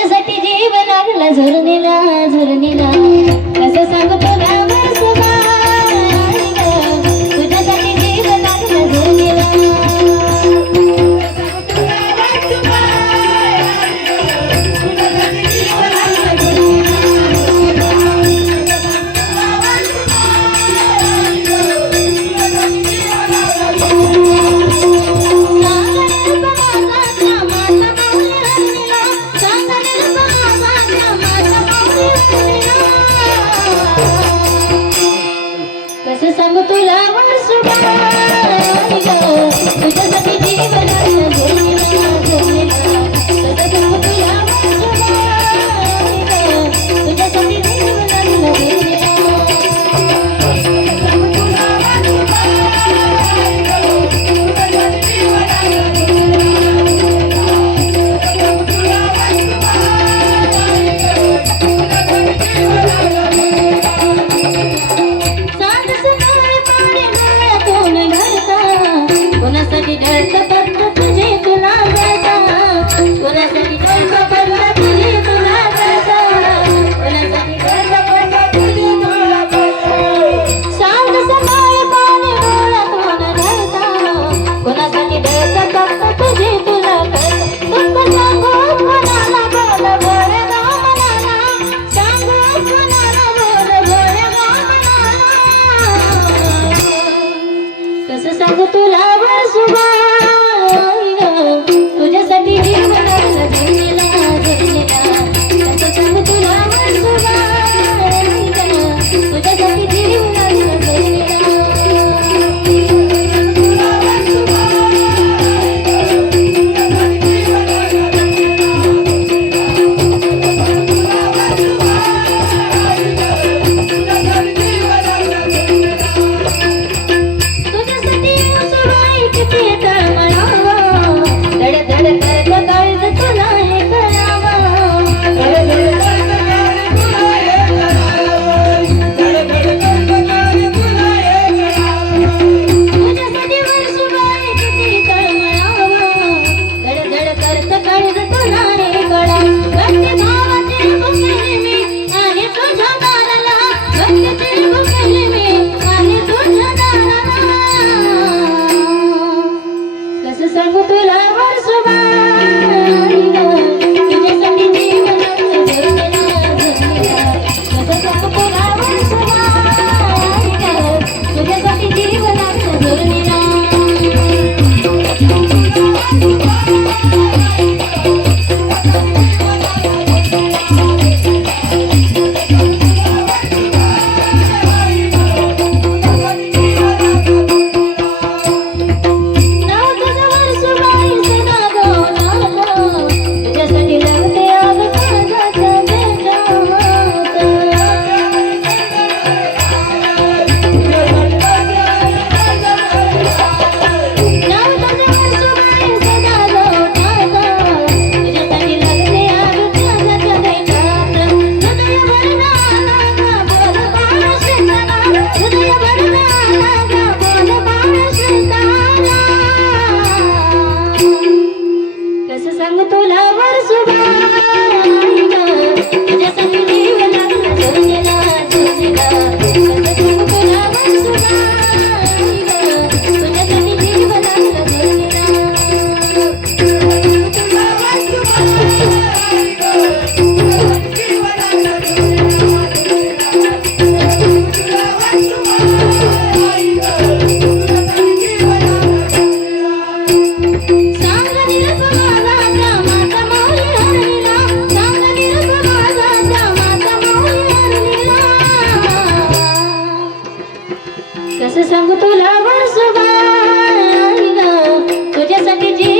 माझ्यासाठी जीव लागला झुरणीला झुरणीला कसं सांगतो रंग सांगू तुला वर्षभर तुझ्यासाठी कस सांगू तुला तुझ्यासाठी जी